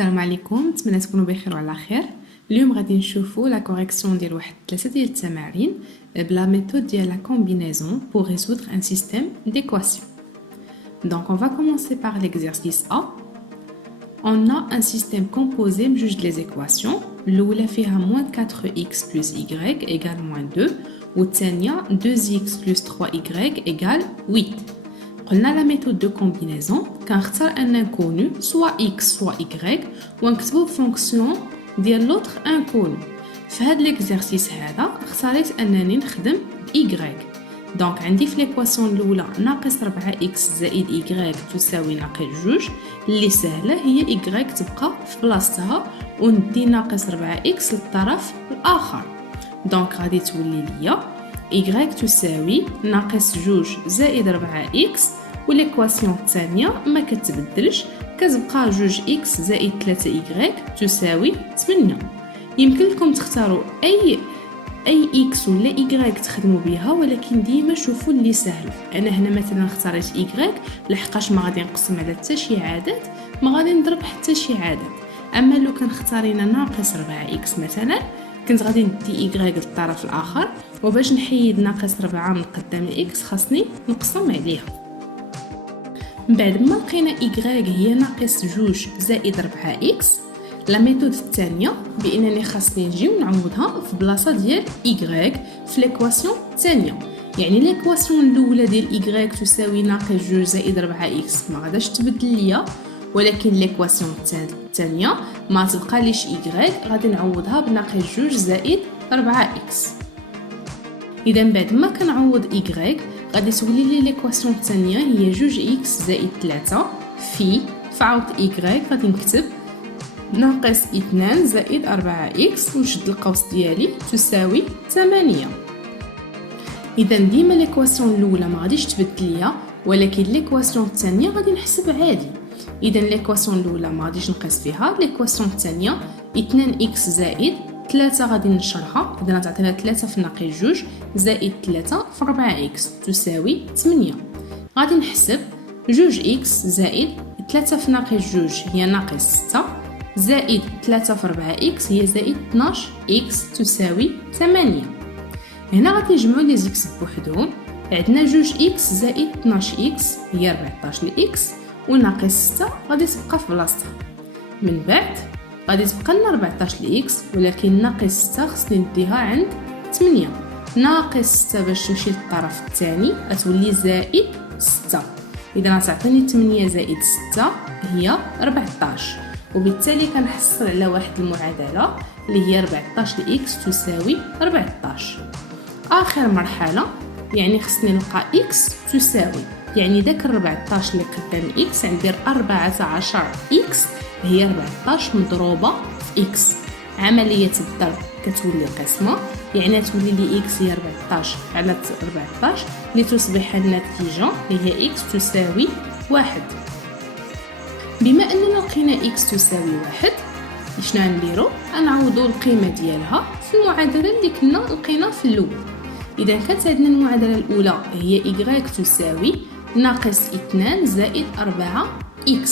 السلام عليكم، نتمنى تكونوا بخير وعلى خير. اليوم غادي نشوفوا لا كوريكسيون ديال واحد 3 ديال التمارين بلا méthode ديال la combinaison pour résoudre un système d'équations. Donc on va commencer par l'exercice A. On a un système composé بجوج les équations. الاولى فيها -4x plus y égale -2 والثانيه 2x plus 3y égale 8. قلنا la méthode de combinaison كنختار un inconnu soit x soit y ونكتبو fonction ديال لوطر inconnu. في هاد l'exercice هذا اختاريت انني نخدم y. دونك عندي في ليكواسيون الاولى ناقص 4x زائد y تساوي ناقص 2 اللي سهله هي y تبقى في بلاصتها وندي ناقص 4x للطرف الاخر. دونك غادي تولي ليا y تساوي ناقص 2 زائد 4x وليكواسيون الثانيه ما كتبدلش كتبقى 2x زائد 3y تساوي 8. يمكن لكم تختاروا اي x ولا y تخدموا بها ولكن ديما شوفوا اللي سهل. انا هنا مثلا اختاريت y لحقاش ما غادي نقسم على حتى شي عدد ما غادي نضرب حتى شي عدد. اما لو كان اختارينا ناقص 4x مثلا كنت غادي ندي y للطرف الاخر وباش نحيد ناقص 4 من قدام x خاصني نقسم عليها. من بعد ما لقينا y هي ناقص 2 زائد 4x لا ميثود الثانيه بانني خاصني نجي ونعوضها في بلاصه ديال y في ليكواسيون الثانيه. يعني ليكواسيون الاولى ديال y تساوي ناقص 2 زائد 4x ما غاداش تبدل ليا ولكن ليكواسيون الثانيه ما تبقى ليش y غادي نعوضها بناقص 2 زائد 4x. اذا بعد ما كنعوض y غادي تولي لي ليكواسيون الثانيه هي 2x زائد 3 في عوض y غادي نكتب ناقص 2 زائد 4x ونشد القوس ديالي تساوي 8. اذا ديما ليكواسيون الاولى ما غاديش تبدل ليا ولكن ليكواسيون الثانيه غادي نحسب عادي. اذا ليكواسيون الاولى ما غاديش نقيس فيها ليكواسيون الثانيه 2x زائد 3 غادي نشرها اذا تعطينا 3 في ناقص 2 زائد 3 في 4x تساوي 8. غادي نحسب 2x زائد 3 في ناقص 2 هي ناقص 6 زائد 3 في 4x هي زائد 12x تساوي 8. هنا غادي نجمعوا لي زيكس بوحدهم. عندنا 2x زائد 12x هي 14x وناقص 6 غادي تبقى في بلاصتها. من بعد غادي تبقى لنا 14x ولكن ناقص 6 خصني نديها عند 8. ناقص 6 باش تمشي للطرف الثاني غتولي زائد 6. اذا غتعطيني 8 زائد 6 هي 14 وبالتالي كنحصل على واحد المعادله اللي هي 14x تساوي 14. اخر مرحله يعني خصني نلقى x تساوي يعني داك 14 اللي قدام x عندي 14x هي 14 مضروبه في x. عمليه الضرب كتولي قسمه يعني تولي لي x هي 14 على 14 لتصبح النتيجه اللي هي x تساوي 1. بما اننا لقينا x تساوي 1 شنو غنديرو غنعوضوا القيمه ديالها في المعادله اللي كنا لقينا في الاول. اذا كانت عندنا المعادله الاولى هي y تساوي ناقص 2 زائد 4x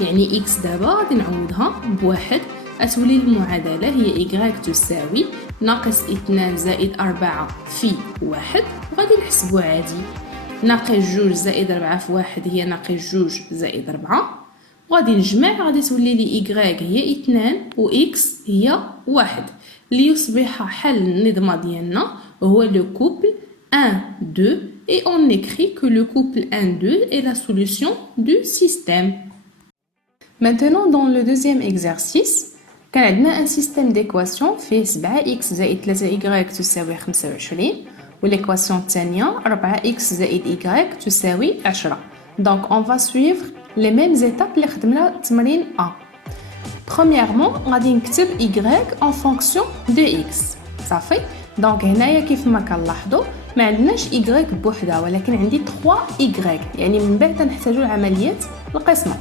يعني x دابا غادي نعوضها بواحد اتولي المعادله هي y تساوي ناقص 2 زائد 4 في 1 وغادي نحسبو عادي. ناقص 2 زائد 4 في 1 هي ناقص 2 زائد 4 وغادي نجمع غادي تولي لي y هي 2 و x هي 1 ليصبح حل النظام ديالنا هو لو كوبل 1 2 et on écrit que le couple 1-2 est la solution du système. Maintenant dans le deuxième exercice كان عندنا un système d'équation فيه 7x زائد 3y تساوي 25 والإيكواسيون الثانية 4x زائد y تساوي 10. Donc on va suivre les mêmes étapes اللي خدمنا التمرين A. Premièrement غادي نكتب y en fonction de x صافي. دونك هنايا كيف ما كنلاحظوا ما عندناش y بوحدها ولكن عندي 3y يعني من بعد نحتاجوا لعمليه القسمه.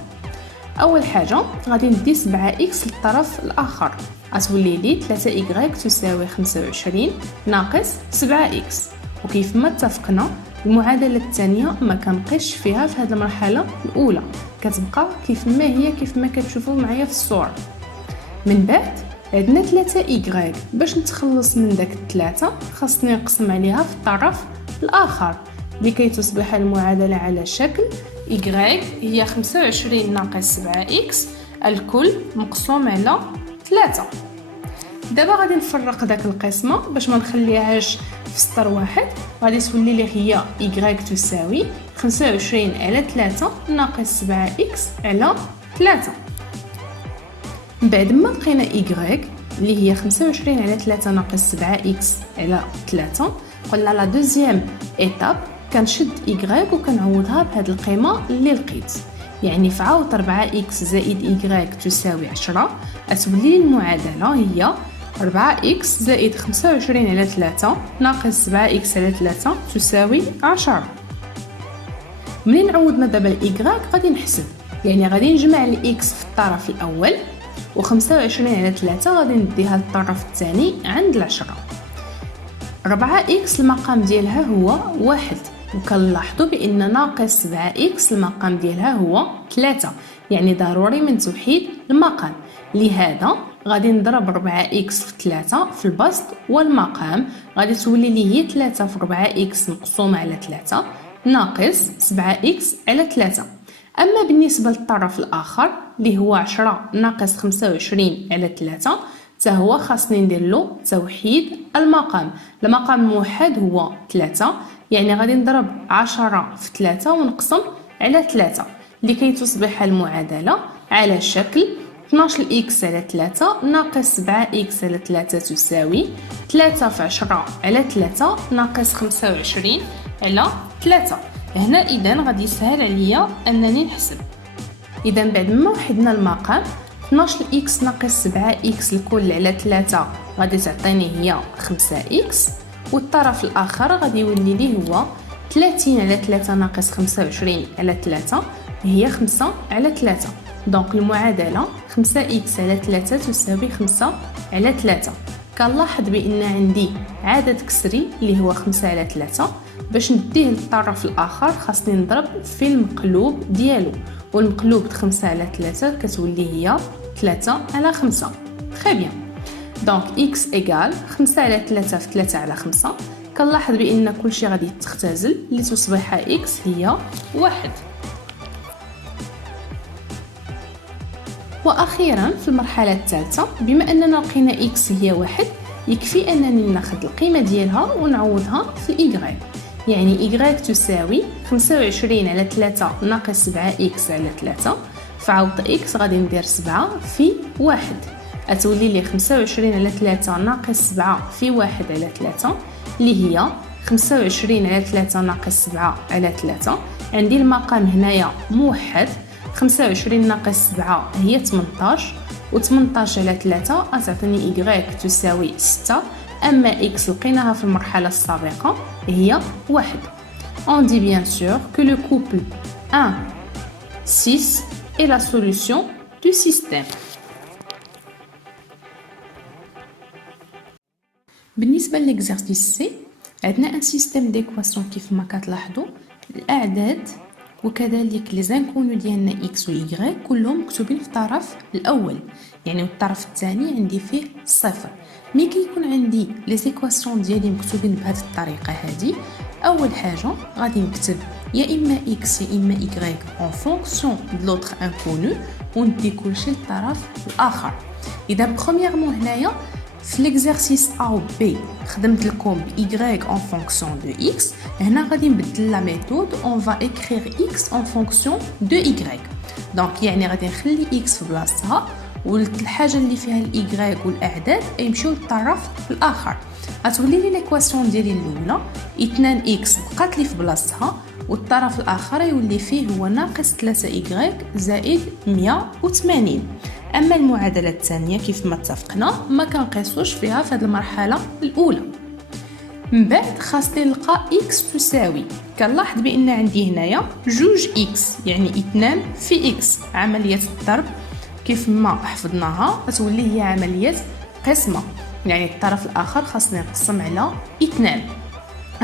اول حاجه غادي ندي 7x للطرف الاخر غتولي لي 3y تساوي 25 ناقص 7x وكيف ما اتفقنا المعادله الثانيه ما كنبقيش فيها في هذه المرحله الاولى، كتبقى كيف ما هي كيف ما كتشوفوا معايا في الصوره. من بعد عندنا 3 إيكغيك. باش نتخلص من داك 3 خاصني نقسم عليها في الطرف الاخر لكي تصبح المعادله على شكل إيكغيك هي 25 ناقص 7 إكس الكل مقسوم على 3. دابا غادي نفرق داك القسمه باش ما نخليهاش في سطر واحد. غادي تولي لي هي إيكغيك تساوي 25 على 3 ناقص 7 إكس على 3. بعد ما لقينا إيكغيك اللي هي 25 على 3 ناقص 7 إكس على 3، قلنا لا دوزيام إيتاب كنشد إيكغيك وكنعوضها بهاد القيمة اللي لقيت، يعني في عوض 4 إكس زائد إيكغيك تساوي 10 أتولي المعادلة هي 4 إكس زائد 25 على 3 ناقص 7 إكس على 3 تساوي 10. منين عوضنا دابا الإيكغيك غادي نحسب، يعني غادي نجمع الإكس في الطرف الأول و25 على 3 غادي نديها للطرف الثاني عند 10. 4 إكس المقام ديالها هو 1، وكنلاحظوا بأن ناقص 7 إكس المقام ديالها هو 3، يعني ضروري من توحيد المقام. لهذا غادي نضرب 4 إكس في 3 في البسط والمقام، غادي تولي لي هي 3 في 4 إكس مقسومة على 3 ناقص 7 إكس على 3. أما بالنسبة للطرف الآخر اللي هو 10 ناقص 25 على 3 حتى هو خاصني ندير له توحيد المقام. المقام الموحد هو 3، يعني غادي نضرب 10 في 3 ونقسم على 3 لكي تصبح المعادلة على شكل 12 إكس على 3 ناقص 7 إكس على 3 تساوي 3 في 10 على 3 ناقص 25 على 3. هنا إذن غادي يسهل عليا أنني نحسب. إذن بعد ما وحدنا المقام 12 إكس ناقص 7 إكس الكل على 3 غادي تعطيني هي 5 إكس، والطرف الآخر غادي يولي لي هو 30 على 3 ناقص 25 على 3 هي 5 على 3. دونك المعادلة 5 إكس على 3 تساوي 5 على 3. كنلاحظ بأن عندي عدد كسري اللي هو 5 على 3، باش نديه للطرف الآخر خاصني نضرب في المقلوب ديالو، والمقلوب 5 على 3 كتولي هي 3 على 5. très bien. دونك x إيكال 5 على 3 في 3 على 5. كنلاحظ بأن كلشي غادي تختزل لتصبح x هي 1. وأخيرا في المرحلة الثالثة بما أننا لقينا x هي 1 يكفي أنني ناخذ القيمة ديالها ونعوضها في y، يعني y تساوي 25 على 3 ناقص 7 x على 3. فعوض x غادي ندير 7 في 1 أتولي لي 25 على 3 ناقص 7 في 1 على 3 اللي هي 25 على 3 ناقص 7 على 3. عندي المقام هنايا موحد، 25 ناقص 7 هي 18 و18 على 3 أتعطيني y تساوي 6. أما x لقيناها في المرحلة السابقة هي 1. On dit bien sûr que le couple 1, 6 est la solution du système. بالنسبة للإكزرسيس سي عندنا ان سيستيم ديكواسيون كيف ما كتلاحظوا، الأعداد وكذلك لي زانكونو ديالنا x و y كلهم مكتوبين في الطرف الأول، يعني الطرف الثاني عندي فيه صفر. مي كيكون عندي لي زيكواسيون ديالي مكتوبين بهذه الطريقة هذه، أول حاجة غادي نكتب يا إما x يا إما y en fonction de l'autre inconnu وندي كلشي للطرف الآخر. إذا برومييرمون هنايا في l'exercice A و B خدمت لكم ب y en fonction de x، هنا غادي نبدل لا ميثود on va écrire x en fonction de y. دونك يعني غادي نخلي x في بلاصتها والحاجه اللي فيها الاي والاعداد يمشيو للطرف الاخر. غتولي لي ليكواسيون ديالي الاولى 2x بقات لي في بلاصتها والطرف الاخر يولي فيه هو ناقص 3y زائد 180. اما المعادله الثانيه كيف ما اتفقنا ما كنقيسوش فيها في هذه المرحله الاولى. من بعد خاصني نلقى x تساوي، كنلاحظ بان عندي هنايا جوج x يعني 2 في x، عمليه الضرب كيف ما حفظناها غتولي هي عمليه قسمه، يعني الطرف الاخر خاصني نقسم على 2.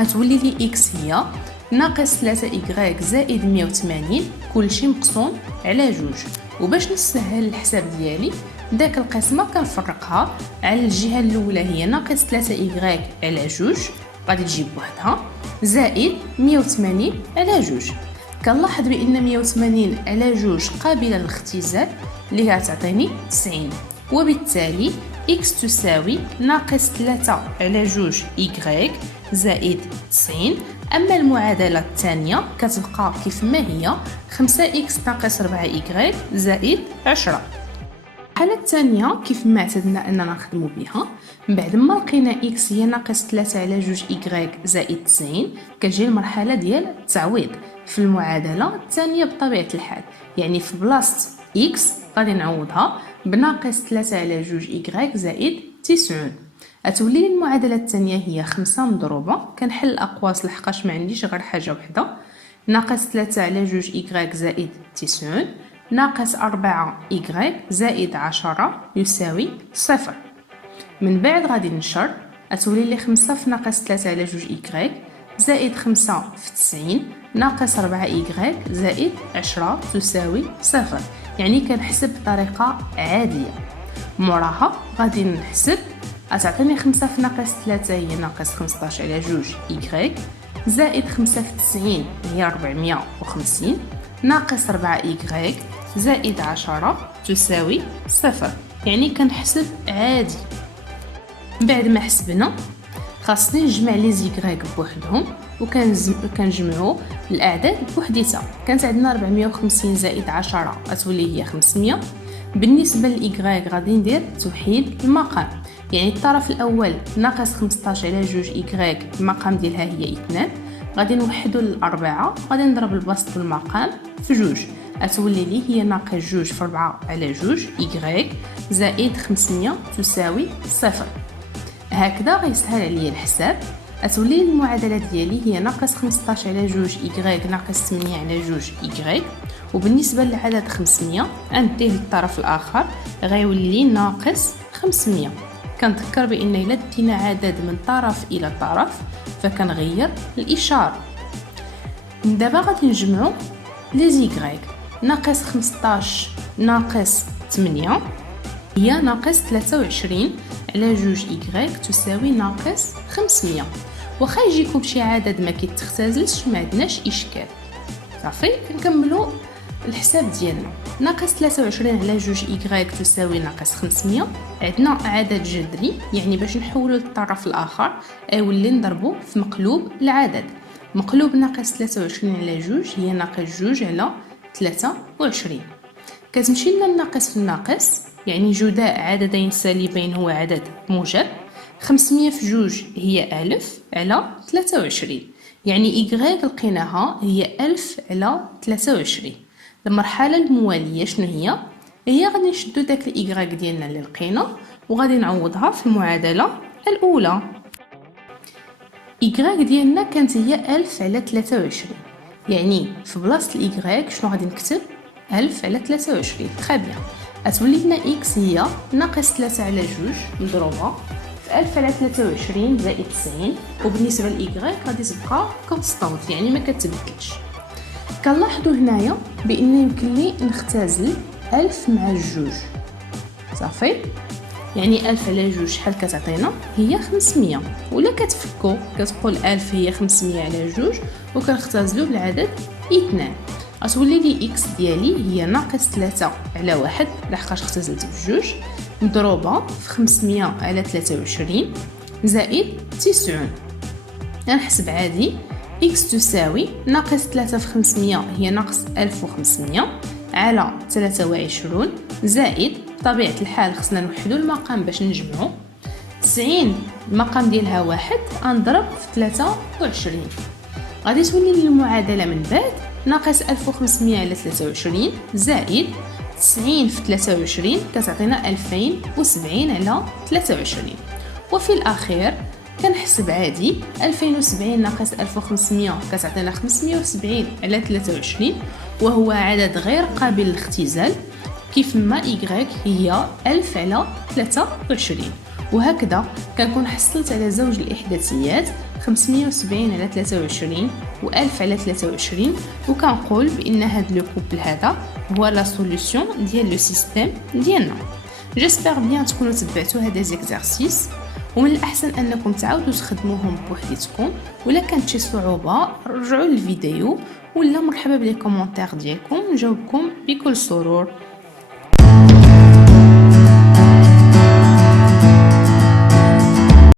غتولي لي x هي ناقص 3 إيكغيك زائد 180 كلشي مقسوم على جوج. وباش نسهل الحساب ديالي داك القسمة كنفرقها على الجهة الأولى هي ناقص 3 إيكغيك على جوج غادي تجيب وحدها زائد 180 على جوج. كنلاحظ بأن 180 على جوج قابلة للاختزال اللي غتعطيني 90، وبالتالي x تساوي ناقص 3 على جوج y زائد 90. أما المعادلة الثانية كتبقى كيف ما هي 5x ناقص 4y زائد 10. الحالة الثانية كيف ما اعتدنا أننا نخدمو بها، من بعد ما لقينا x هي ناقص 3 على جوج y زائد 90 كتجي المرحلة ديال التعويض في المعادلة الثانية بطبيعة الحال، يعني في بلاصة x غادي نعوضها بناقص 3 على جوج y زائد 90. أتولي المعادلة الثانية هي 5 مضروبة، كنحل الأقواس لحقاش ما عنديش غير حاجة وحدة، ناقص 3 على جوج y زائد 90 ناقص 4 y زائد 10 يساوي 0. من بعد غادي نشر، أتولي لي 5 في ناقص 3 على جوج y زائد 5 في 90 ناقص 4 y زائد 10 تساوي 0. يعني كنحسب بطريقة عادية. موراها غادي نحسب، أتعطيني 5 في ناقص 3 هي ناقص 15 على جوج y زائد 5 في 90 هي 450 ناقص 4 y زائد 10 تساوي 0. يعني كنحسب عادي. بعد ما حسبنا خاصني نجمع لي زيكغيك بوحدهم وكنجمعوا الاعداد بوحديتها. كانت عندنا 450 زائد 10 غتولي هي 500. بالنسبه للايكغيك غادي ندير توحيد المقام، يعني الطرف الاول ناقص 15 على جوج ايكغيك المقام ديالها هي 2، غادي نوحدو للأربعة، غادي نضرب البسط والمقام في جوج، أتولي لي هي ناقص جوج في 4 على جوج إيكغيك زائد 500 تساوي 0. هكذا غيسهل عليا الحساب. أتولي المعادلة ديالي هي ناقص 15 على جوج إيكغيك ناقص 8 على جوج إيكغيك، وبالنسبة للعدد 500 غنديه للطرف الآخر غيولي لي ناقص 500. كنذكر بأن إلا دينا عدد من طرف إلى طرف فكنغير الإشارة. دابا غادي نجمعو لي زيكغيك. ناقص 15 ناقص 8 هي ناقص 23 على جوج إيكغيك تساوي ناقص 500. واخا يجيكم شي عدد ما كيتختزلش ما عندناش إشكال. صافي كنكملو الحساب ديالنا. ناقص 23 على جوج إيكغيك تساوي ناقص 500. عندنا عدد جذري، يعني باش نحولو للطرف الآخر أيولي نضربو في مقلوب العدد. مقلوب ناقص 23 على جوج هي ناقص جوج على 23. كتمشي لنا الناقص في الناقص، يعني جداء عددين سالبين هو عدد موجب. 500 في جوج هي 1000 على 23، يعني إيكغيك لقيناها هي 1000 على 23. المرحلة الموالية شنو هي؟ هي غادي نشدو داك الإيكغيك ديالنا اللي لقينا وغادي نعوضها في المعادلة الأولى. إيكغيك ديالنا كانت هي 1000 على 23، يعني في بلاصة الإيكغيك شنو غادي نكتب؟ 1000 على 23. تري بيان. أتولي لنا إكس هي ناقص 3 على جوج مضروبة في 1000 على 23 زائد 90، وبالنسبة لإيكغيك غادي تبقى كونستانت يعني ما كتبدلش. كنلاحظوا هنايا بأن يمكن لي نختزل 1000 مع الجوج. صافي، يعني 1000 على جوج شحال كتعطينا؟ هي 500. ولا كتفكو كتقول 1000 هي 500 على جوج وكنختزلو بالعدد 2. غتولي لي اكس ديالي هي ناقص 3 على 1 لحقاش اختزلت بجوج مضروبة في 500 على 23 زائد 90. غنحسب عادي. إكس تساوي ناقص 3 في 500 هي ناقص 1500 على 23 زائد بطبيعة الحال خصنا نوحدو المقام باش نجمعو 90 المقام ديالها 1 غنضرب في 23. غادي تولي لي المعادلة من بعد ناقص 1500 على 23 زائد 90 في 23 كتعطينا 2070 على 23. وفي الأخير كنحسب عادي. 2070 ناقص 1500 كتعطينا 570 على 23، وهو عدد غير قابل للاختزال كيف ما إيكغيك هي 1000 على 23. وهكذا كنكون حصلت على زوج الإحداثيات 570 على 23 و1000 على 23 وكنقول بان هذا لو كوبل هذا هو لا سوليوشن ديال لو سيستيم ديالنا. جيسبر بيان تكونوا تبعتوا هذا زيكزارسيس، ومن الاحسن انكم تعاودوا تخدموهم بوحديتكم، ولا كانت شي صعوبه رجعوا للفيديو، ولا مرحبا بلي كومونتير ديالكم نجاوبكم بكل سرور.